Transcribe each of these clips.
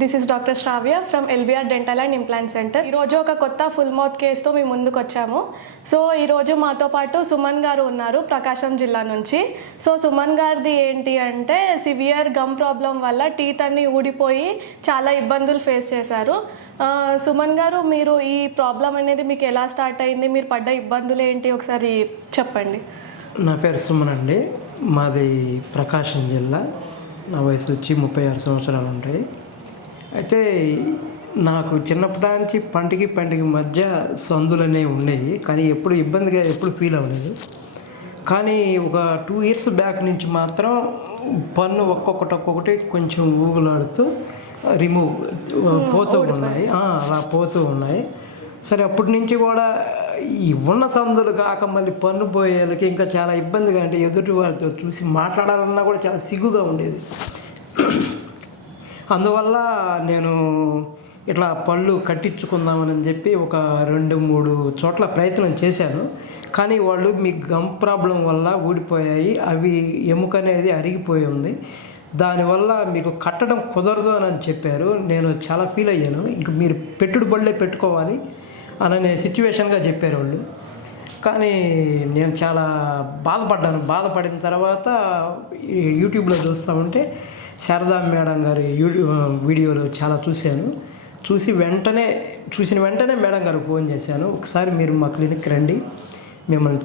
This is doctor Shravya from LBR dental and implant centre. ఈరోజు ఒక కొత్త ఫుల్ మౌత్ కేసుతో మేము ముందుకు వచ్చాము. సో ఈరోజు మాతో పాటు సుమన్ గారు ఉన్నారు ప్రకాశం జిల్లా నుంచి. సో సుమన్ గారిది ఏంటి అంటే సివియర్ గమ్ ప్రాబ్లం వల్ల టీత్ అన్ని ఊడిపోయి చాలా ఇబ్బందులు ఫేస్ చేశారు. సుమన్ గారు, మీరు ఈ ప్రాబ్లం అనేది మీకు ఎలా స్టార్ట్ అయింది, మీరు పడ్డ ఇబ్బందులు ఏంటి ఒకసారి చెప్పండి. నా పేరు సుమన్ అండి. మాది ప్రకాశం జిల్లా. నా వయసు వచ్చి 36 సంవత్సరాలు ఉంటాయి. అయితే నాకు చిన్నప్పటి నుంచి పంటికి మధ్య సందులు అనేవి ఉన్నాయి, కానీ ఎప్పుడు ఇబ్బందిగా ఎప్పుడు ఫీల్ అవ్వలేదు. కానీ ఒక 2 ఇయర్స్ బ్యాక్ నుంచి మాత్రం పన్ను ఒక్కొక్కటి కొంచెం ఊగులాడుతూ రిమూవ్ పోతూ ఉన్నాయి, అలా పోతూ ఉన్నాయి. సరే, అప్పటి నుంచి కూడా ఈ ఉన్న సందులు కాక మళ్ళీ పన్ను పోయేళ్ళకి ఇంకా చాలా ఇబ్బందిగా, అంటే ఎదుటి వారితో చూసి మాట్లాడాలన్నా కూడా చాలా సిగ్గుగా ఉండేది. అందువల్ల నేను ఇట్లా పళ్ళు కట్టించుకుందామని చెప్పి ఒక 2-3 చోట్ల ప్రయత్నం చేశాను. కానీ వాళ్ళు మీ గమ్ ప్రాబ్లం వల్ల ఊడిపోయాయి, అవి ఎముక అనేది అరిగిపోయి ఉంది, దానివల్ల మీకు కట్టడం కుదరదు అని చెప్పారు. నేను చాలా ఫీల్ అయ్యాను. ఇంక మీరు పెట్టుబడులే పెట్టుకోవాలి అనే సిచ్యువేషన్గా చెప్పారు వాళ్ళు. కానీ నేను చాలా బాధపడిన తర్వాత యూట్యూబ్లో చూస్తూ ఉంటే శారదా మేడం గారి వీడియోలు చాలా చూసిన వెంటనే మేడం గారికి ఫోన్ చేశాను. ఒకసారి మీరు మా క్లినిక్ రండి, మిమ్మల్ని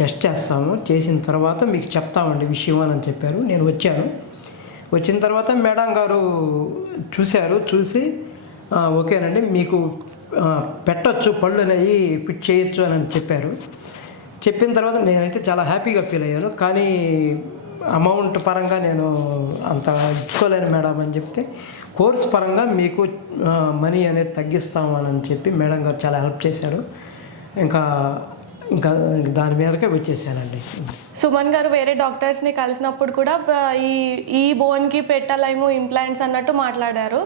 టెస్ట్ చేస్తాము, చేసిన తర్వాత మీకు చెప్తామండి విషయం అని చెప్పారు. నేను వచ్చిన తర్వాత మేడం గారు చూసి ఓకేనండి, మీకు పెట్టచ్చు, పళ్ళు అనేవి ఫిట్ చేయొచ్చు అని చెప్పారు. చెప్పిన తర్వాత నేనైతే చాలా హ్యాపీగా ఫీల్ అయ్యాను. కానీ అమౌంట్ పరంగా నేను అంత ఇచ్చుకోలేను మేడం అని చెప్తే, కోర్స్ పరంగా మీకు మనీ అనేది తగ్గిస్తాము అని చెప్పి మేడం గారు చాలా హెల్ప్ చేశారు. ఇంకా దాని మీదకే వచ్చేసానండి. సుమన్ గారు వేరే డాక్టర్స్ని కలిసినప్పుడు కూడా ఈ బోన్కి పెట్టలేము ఇంప్లాంట్స్ అన్నట్టు మాట్లాడారు.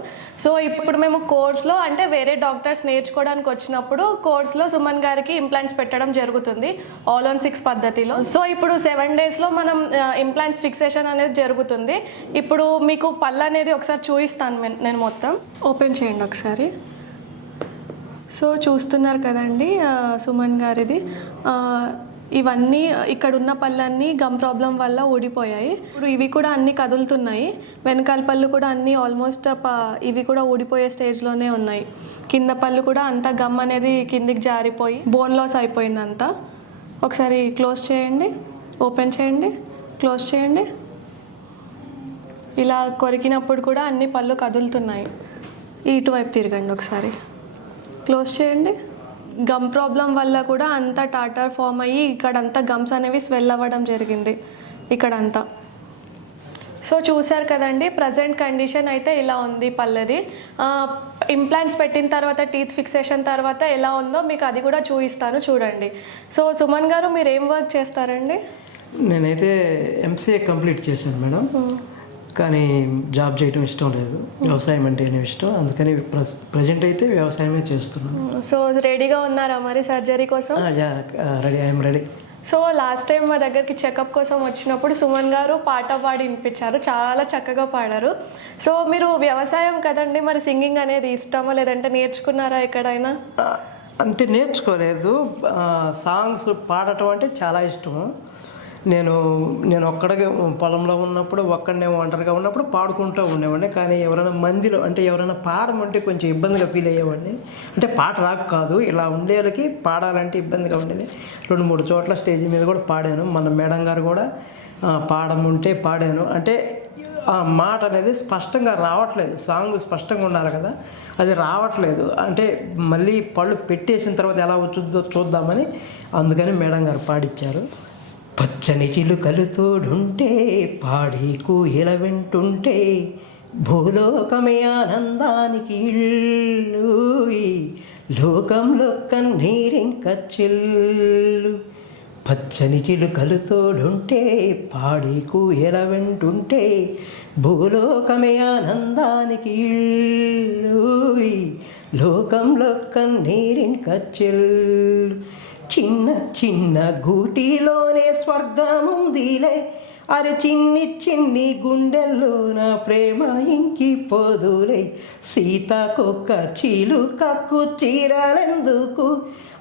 సో ఇప్పుడు మేము కోర్స్లో, అంటే వేరే డాక్టర్స్ నేర్చుకోవడానికి వచ్చినప్పుడు కోర్స్లో సుమన్ గారికి ఇంప్లాంట్స్ పెట్టడం జరుగుతుంది All on 6 పద్ధతిలో. సో ఇప్పుడు 7 డేస్లో మనం ఇంప్లాంట్స్ ఫిక్సేషన్ అనేది జరుగుతుంది. ఇప్పుడు మీకు పళ్ళు అనేది ఒకసారి చూపిస్తాను నేను, మొత్తం ఓపెన్ చేయండి ఒకసారి. సో చూస్తున్నారు కదండి సుమన్ గారిది, ఇవన్నీ ఇక్కడ ఉన్న పళ్ళన్నీ గమ్ ప్రాబ్లం వల్ల ఊడిపోయాయి. ఇప్పుడు ఇవి కూడా అన్నీ కదులుతున్నాయి, వెనకాల పళ్ళు కూడా అన్నీ ఆల్మోస్ట్ ఇవి కూడా ఊడిపోయే స్టేజ్లోనే ఉన్నాయి. కింద పళ్ళు కూడా అంతా గమ్ అనేది కిందికి జారిపోయి బోన్ లాస్ అయిపోయింది అంతా. ఒకసారి క్లోజ్ చేయండి, ఓపెన్ చేయండి, క్లోజ్ చేయండి. ఇలా కొరికినప్పుడు కూడా అన్ని పళ్ళు కదులుతున్నాయి. ఇటువైపు తిరగండి ఒకసారి, క్లోజ్ చేయండి. గమ్ ప్రాబ్లం వల్ల కూడా అంతా టాటర్ ఫామ్ అయ్యి ఇక్కడంతా గమ్స్ అనేవి స్వెల్ అవ్వడం జరిగింది ఇక్కడంతా. సో చూసారు కదండి, ప్రజెంట్ కండిషన్ అయితే ఇలా ఉంది పళ్ళది. ఇంప్లాంట్స్ పెట్టిన తర్వాత, టీత్ ఫిక్సేషన్ తర్వాత ఎలా ఉందో మీకు అది కూడా చూపిస్తాను, చూడండి. సో సుమన్ గారు, మీరు ఏం వర్క్ చేస్తారండి? నేనైతే MCA కంప్లీట్ చేశాను మేడం, కానీ జాబ్ చేయడం ఇష్టం లేదు, వ్యవసాయం అంటేనే ఇష్టం. అందుకని ప్రజెంట్ అయితే వ్యవసాయమే చేస్తున్నాను. సో రెడీగా ఉన్నారా మరి సర్జరీ కోసం? I'm ready. So last time మా దగ్గరికి చెకప్ కోసం వచ్చినప్పుడు సుమన్ గారు పాట పాడి వినిపించారు, చాలా చక్కగా పాడారు. సో మీరు వ్యవసాయం కదండి, మరి సింగింగ్ అనేది ఇష్టమా, లేదంటే నేర్చుకున్నారా ఎక్కడైనా? అంటే నేర్చుకోలేదు. సాంగ్స్ పాడటం అంటే చాలా ఇష్టము. నేను ఒక్కడిగా పొలంలో ఉన్నప్పుడు, ఒక్కడనే ఒంటరిగా ఉన్నప్పుడు పాడుకుంటూ ఉండేవాడిని. కానీ ఎవరైనా పాడమంటే కొంచెం ఇబ్బందిగా ఫీల్ అయ్యేవాడిని. అంటే పాట రాకు కాదు, ఇలా ఉండేళ్ళకి పాడాలంటే ఇబ్బందిగా ఉండేది. 2-3 చోట్ల స్టేజ్ మీద కూడా పాడాను. మన మేడం గారు కూడా పాడమంటే పాడాను. అంటే ఆ మాట అనేది స్పష్టంగా రావట్లేదు, సాంగ్ స్పష్టంగా ఉండాలి కదా, అది రావట్లేదు. అంటే మళ్ళీ పళ్ళు పెట్టేసిన తర్వాత ఎలా వచ్చుద్దో చూద్దామని అందుకని మేడం గారు పాడిచ్చారు. పచ్చని చిలుకలు తోడుంటే, పాడి కూయల వెంటుంటే, భూలోకమే ఆనందానికి ఇల్లు, లోకంలో కన్నీరింక చిల్లు. పచ్చని చిలుకలు తోడుంటే, పాడి కూయల వెంటుంటే, భూలోకమే ఆనందానికి ఇల్లు, లోకంలో కన్నీరింక చిల్లు. చిన్న చిన్న గూటిలోనే స్వర్గముందిలే, అరే చిన్ని చిన్ని గుండెల్లో నా ప్రేమ ఇంకిపోదులే, సీతాకొక్క చీలుకకు చీరలెందుకు,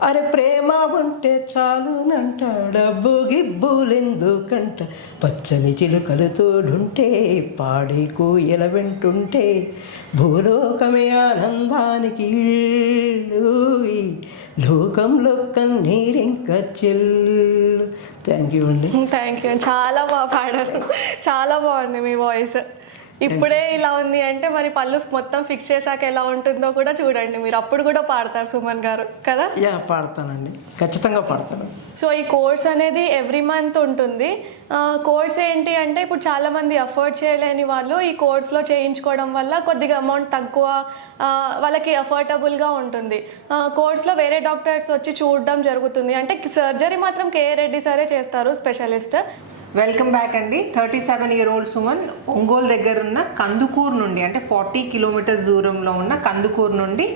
అరే ప్రేమ ఉంటే చాలునంట డబ్బు గిబ్బులెందుకంట, పచ్చని చిలుకలు తోడుంటే పాడే కోయల వెంటుంటే భూలోకమే ఆనందానికి ఇల్లు, ఈ లోకంలో కన్నీరింక చెల్లు. థ్యాంక్ యూ అండి. థ్యాంక్ యూ, చాలా బాగా పాడారు, చాలా బాగుంది మీ వాయిస్. ఇప్పుడే ఇలా ఉంది అంటే మరి పళ్ళు మొత్తం ఫిక్స్ చేశాక ఎలా ఉంటుందో కూడా చూడండి మీరు. అప్పుడు కూడా పాడతారు సుమన్ గారు కదా? యా పాడతానండి, ఖచ్చితంగా పాడతాను. సో ఈ కోర్స్ అనేది ఎవ్రీ మంత్ ఉంటుంది. కోర్స్ ఏంటి అంటే ఇప్పుడు చాలామంది అఫోర్డ్ చేయలేని వాళ్ళు ఈ కోర్స్లో చేయించుకోవడం వల్ల కొద్దిగా అమౌంట్ తక్కువ, వాళ్ళకి అఫోర్డబుల్గా ఉంటుంది. కోర్స్లో వేరే డాక్టర్స్ వచ్చి చూడడం జరుగుతుంది. అంటే సర్జరీ మాత్రం కేఏ రెడ్డి సరే చేస్తారు, స్పెషలిస్ట్. వెల్కమ్ బ్యాక్ అండి. 37-year-old సుమన్ ఒంగోలు దగ్గర ఉన్న కందుకూరు నుండి, అంటే 40 కిలోమీటర్స్ దూరంలో ఉన్న కందుకూరు నుండి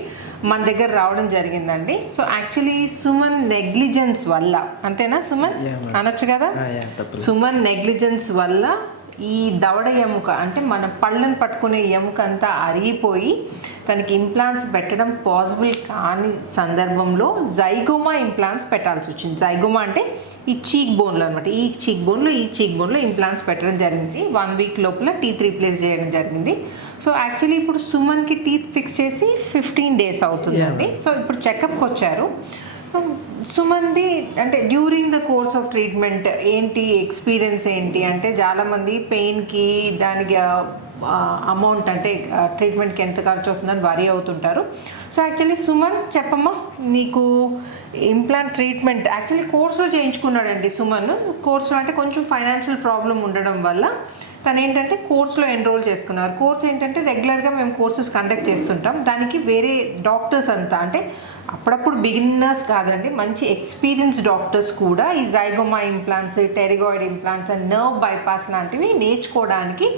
మన దగ్గర రావడం జరిగిందండి. సో యాక్చువల్లీ సుమన్ నెగ్లిజెన్స్ వల్ల, అంతేనా సుమన్ అనొచ్చు కదా, సుమన్ నెగ్లిజెన్స్ వల్ల ఈ దవడ ఎముక అంటే మన పళ్ళను పట్టుకునే ఎముక అంతా అరిగిపోయి తనకి ఇంప్లాంట్స్ పెట్టడం పాసిబుల్ కాని సందర్భంలో జైగోమా ఇంప్లాంట్స్ పెట్టాల్సి వచ్చింది. జైగోమా అంటే ఈ చీక్ బోన్లో అనమాట, ఈ చీక్ బోన్లో ఇంప్లాంట్స్ పెట్టడం జరిగింది. 1 వీక్ లోపల టీత్ రీప్లేస్ చేయడం జరిగింది. సో యాక్చువల్లీ ఇప్పుడు సుమన్కి టీత్ ఫిక్స్ చేసి 15 days అవుతుందండి. సో ఇప్పుడు చెకప్కి వచ్చారు. సుమన్ది అంటే during the course of treatment ఏంటి ఎక్స్పీరియన్స్ ఏంటి అంటే, చాలామంది పెయిన్కి దానికి అమౌంట్ అంటే ట్రీట్మెంట్కి ఎంత ఖర్చు అవుతుందని వరీ అవుతుంటారు. సో యాక్చువల్లీ సుమన్ చెప్పమ్మా, నీకు ఇంప్లాంట్ ట్రీట్మెంట్ యాక్చువల్లీ కోర్స్లో చేయించుకున్నాడండి సుమన్. కోర్స్లో అంటే కొంచెం ఫైనాన్షియల్ ప్రాబ్లం ఉండడం వల్ల తను ఏంటంటే కోర్స్లో ఎన్రోల్ చేసుకున్నారు. కోర్స్ ఏంటంటే రెగ్యులర్గా మేము కోర్సెస్ కండక్ట్ చేస్తుంటాం. దానికి వేరే డాక్టర్స్ అంతా అంటే అప్పుడప్పుడు బిగినర్స్ కాదండి, మంచి ఎక్స్పీరియన్స్ డాక్టర్స్ కూడా ఈ zygoma implants, pterygoid implants and nerve bypass లాంటివి నేర్చుకోవడానికి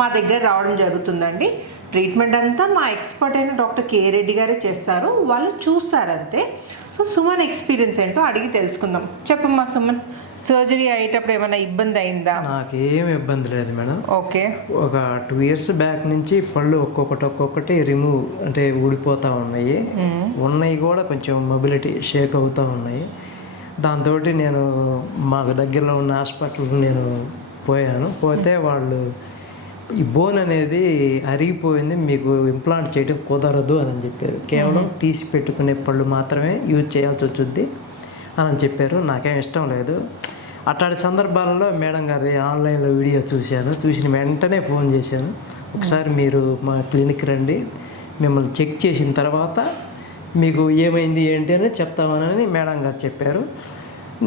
మా దగ్గర రావడం జరుగుతుందండి. ట్రీట్మెంట్ అంతా మా ఎక్స్పర్ట్ అయిన డాక్టర్ కేఏ రెడ్డి గారే చేస్తారు, వాళ్ళు చూస్తారంతే. సో సుమన్ ఎక్స్పీరియన్స్ ఏంటో అడిగి తెలుసుకుందాం. చెప్పమ్మా సుమన్, సర్జరీ అయ్యేటప్పుడు ఏమైనా ఇబ్బంది అయిందా? నాకేం ఇబ్బంది లేదు మేడం. ఓకే. ఒక 2 years బ్యాక్ నుంచి పళ్ళు ఒక్కొక్కటి రిమూవ్ అంటే ఊడిపోతూ ఉన్నాయి కూడా కొంచెం మొబిలిటీ షేక్ అవుతూ ఉన్నాయి. దాంతో నేను మాకు దగ్గరలో ఉన్న హాస్పిటల్కి నేను పోతే వాళ్ళు ఈ బోన్ అనేది అరిగిపోయింది, మీకు ఇంప్లాంట్ చేయడం కుదరదు అని చెప్పారు. కేవలం తీసి పెట్టుకునే పళ్ళు మాత్రమే యూజ్ చేయాల్సి వచ్చింది అని చెప్పారు. నాకేం ఇష్టం లేదు. అట్లాంటి సందర్భాలలో మేడం గారి ఆన్లైన్లో వీడియో చూసిన వెంటనే ఫోన్ చేశాను. ఒకసారి మీరు మా క్లినిక్ రండి, మిమ్మల్ని చెక్ చేసిన తర్వాత మీకు ఏమైంది ఏంటి అని చెప్తామని మేడం గారు చెప్పారు.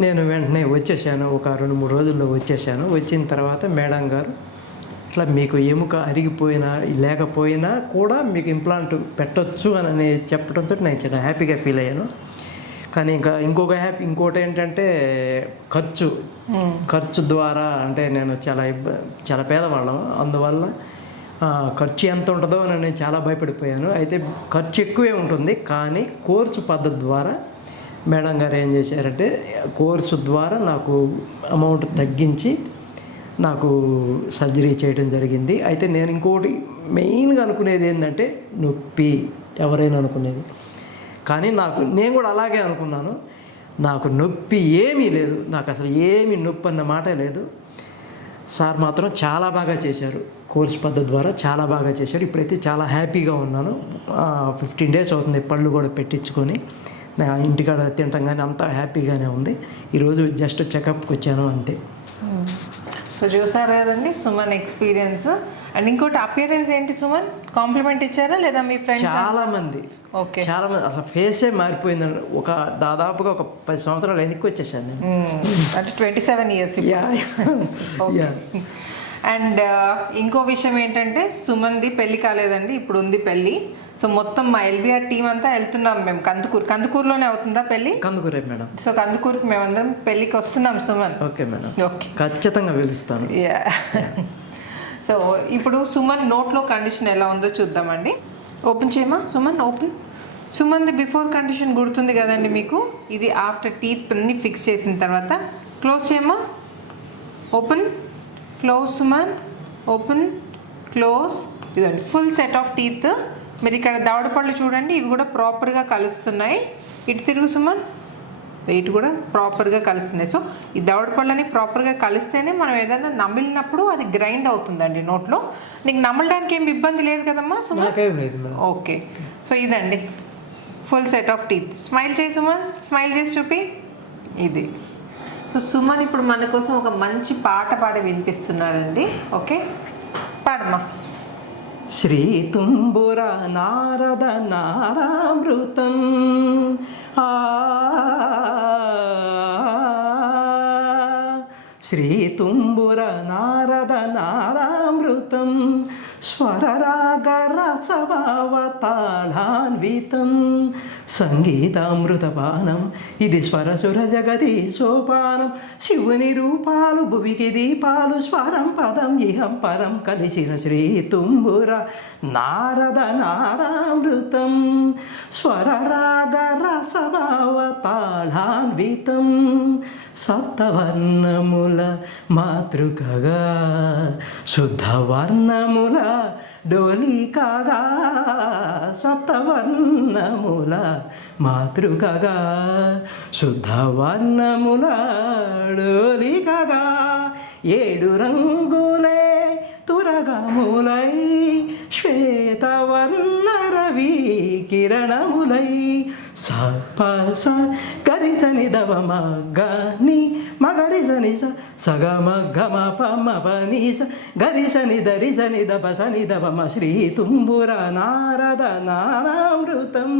నేను వెంటనే వచ్చేసాను, ఒక 2-3 రోజుల్లో వచ్చేసాను. వచ్చిన తర్వాత మేడం గారు ఇట్లా మీకు ఎముక అరిగిపోయినా లేకపోయినా కూడా మీకు ఇంప్లాంట్ పెట్టొచ్చు అని చెప్పడంతో నేను చాలా హ్యాపీగా ఫీల్ అయ్యాను. కానీ ఇంకోటి ఏంటంటే ఖర్చు ద్వారా అంటే నేను చాలా పేదవాళ్ళం, అందువల్ల ఖర్చు ఎంత ఉంటుందో అని నేను చాలా భయపడిపోయాను. అయితే ఖర్చు ఎక్కువే ఉంటుంది, కానీ కోర్సు పద్ధతి ద్వారా మేడం గారు ఏం చేశారంటే కోర్సు ద్వారా నాకు అమౌంట్ తగ్గించి నాకు సర్జరీ చేయడం జరిగింది. అయితే నేను ఇంకోటి మెయిన్గా అనుకునేది ఏంటంటే నొప్పి, ఎవరైనా అనుకునేది, కానీ నేను కూడా అలాగే అనుకున్నాను. నాకు నొప్పి ఏమీ లేదు, నాకు అసలు ఏమీ నొప్పి అన్న మాటే లేదు. సార్ మాత్రం చాలా బాగా చేశారు, కోర్స్ పద్ధతి ద్వారా చాలా బాగా చేశారు. ఇప్పుడైతే చాలా హ్యాపీగా ఉన్నాను. 15 days అవుతుంది పళ్ళు కూడా పెట్టించుకొని, నా ఇంటికాడ తింటాం కానీ అంతా హ్యాపీగానే ఉంది. ఈరోజు జస్ట్ చెకప్కి వచ్చాను అంతే. సో చూసారు కదండి సుమన్ ఎక్స్పీరియన్స్. అండ్ ఇంకోటి అపియరెన్స్ ఏంటి సుమన్, కాంప్లిమెంట్ ఇచ్చారా లేదా మీ ఫ్రెండ్స్? చాలా మంది అసలు ఫేసే మారిపోయిందండి. దాదాపుగా ఒక 10 సంవత్సరాలు వెనక్కి వచ్చేసాను నేను. అంటే 27 years. అండ్ ఇంకో విషయం ఏంటంటే సుమన్ది పెళ్లి కాలేదండి, ఇప్పుడు ఉంది పెళ్ళి. సో మొత్తం మా ఎల్బిఆర్ టీం అంతా వెళ్తున్నాం మేము కందుకూరులోనే అవుతుందా పెళ్ళి? కందుకూరే మేడం. సో కందుకూరుకి మేమందరం పెళ్ళికి వస్తున్నాం సుమన్. ఓకే మేడం, ఓకే, ఖచ్చితంగా పిలుస్తాను. సో ఇప్పుడు సుమన్ నోట్లో కండిషన్ ఎలా ఉందో చూద్దామండి. ఓపెన్ చేయమా సుమన్, ఓపెన్. సుమన్ది బిఫోర్ కండిషన్ గుర్తుంది కదండి మీకు, ఇది ఆఫ్టర్ టీత్ అన్ని ఫిక్స్ చేసిన తర్వాత. క్లోజ్ చేయమా, open. Close Suman, open, close. ఇదండి ఫుల్ సెట్ ఆఫ్ టీత్. మీరు ఇక్కడ దవడ పళ్ళు చూడండి, ఇవి కూడా ప్రాపర్గా కలుస్తున్నాయి. ఇటు తిరుగు సుమన్, ఇటు కూడా ప్రాపర్గా కలుస్తున్నాయి. సో ఈ దవడ పళ్ళని ప్రాపర్గా కలిస్తేనే మనం ఏదైనా నమిలినప్పుడు అది గ్రైండ్ అవుతుందండి నోట్లో. నీకు నమలడానికి ఏమి ఇబ్బంది లేదు కదమ్మా సుమన్? నాకేం లేదు మేడం. ఓకే, సో ఇదండి full set of teeth. Smile చేయి సుమన్, స్మైల్ చేసి చూపి. ఇది సో సుమన్ ఇప్పుడు మన కోసం ఒక మంచి పాట పాడి వినిపిస్తున్నాడండి. ఓకే, పాడమ్మా. శ్రీ తుంబుర నారద నారామృతం శ్రీ తుంబుర నారద నారామృతం స్వరరాగ రసభావతాళాన్వితం సంగీతామృతపానం ఇది స్వరసుర జగతి సోపానం శివుని రూపాలు భువికి దీపాలు స్వరం పదం ఇహం పరం కలిసిన శ్రీ తుంబుర నారద నారామృతం స్వరరాగ రసభావతాళాన్వితం సప్తవర్ణముల మాతృకగా శుద్ధవర్ణముల డోలికగా సప్తవర్ణముల మాతృకగా శుద్ధవర్ణముల డోలికగా 7 రంగులే తురగములై శ్వేతవర్ణ రవి కిరణములై సపస గరిసని దవ మగని మగరిసని సగమ గమ పమ పని గరిసని దరిసని దపసని దవమ శ్రీ తుంబుర నారద నారామృతం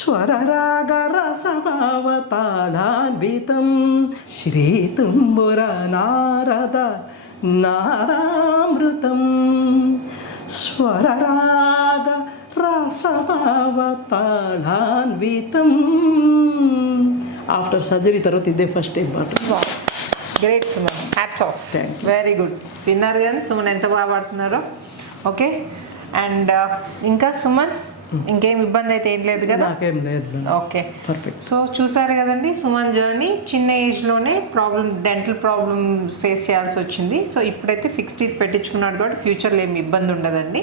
స్వరరాగ రసభావతాళాన్వితం శ్రీ తుంబుర నారద నారామృతం స్వరరాగ రసభావతాళాన్వితం. ఆఫ్టర్ సర్జరీ తర్వాత ఇదే ఫస్ట్ టైం పాట. Great Suman, hats off, very good. విన్నారు కానీ సుమన్ ఎంత బాగా పాడుతున్నారో. ఓకే, అండ్ ఇంకా సుమన్ ఇంకేం ఇబ్బంది అయితే ఏం లేదు కదా? నాకేం లేదు. Okay, perfect. సో చూసారు కదండి సుమన్ జర్నీ. చిన్న ఏజ్లోనే డెంటల్ ప్రాబ్లమ్ ఫేస్ చేయాల్సి వచ్చింది. సో ఇప్పుడైతే ఫిక్స్డ్ టీత్ పెట్టించుకున్నాడు కాబట్టి ఫ్యూచర్లో ఏమి ఇబ్బంది ఉండదండి.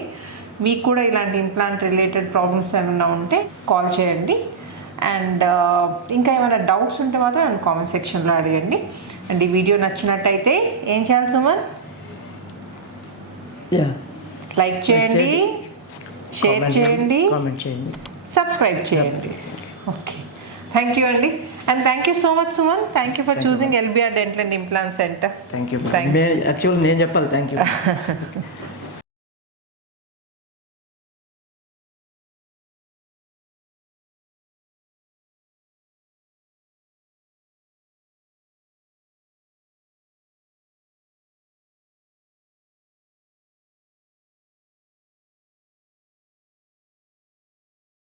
మీకు కూడా ఇలాంటి ఇంప్లాంట్ రిలేటెడ్ ప్రాబ్లమ్స్ ఏమైనా ఉంటే కాల్ చేయండి. అండ్ ఇంకా ఏమైనా డౌట్స్ ఉంటే మాత్రం నన్ను కామెంట్ సెక్షన్లో అడగండి. అండ్ ఈ వీడియో నచ్చినట్టయితే ఏం చేయాలి సుమన్? లైక్ చేయండి, షేర్ చేయండి, కామెంట్ చేయండి, సబ్స్క్రైబ్ చేయండి. ఓకే, థ్యాంక్ యూ అండి. And thank you so much Suman. Thank you for choosing LBR dental and implant centre. Thank you. Actually నేను చెప్పాలి థ్యాంక్ యూ.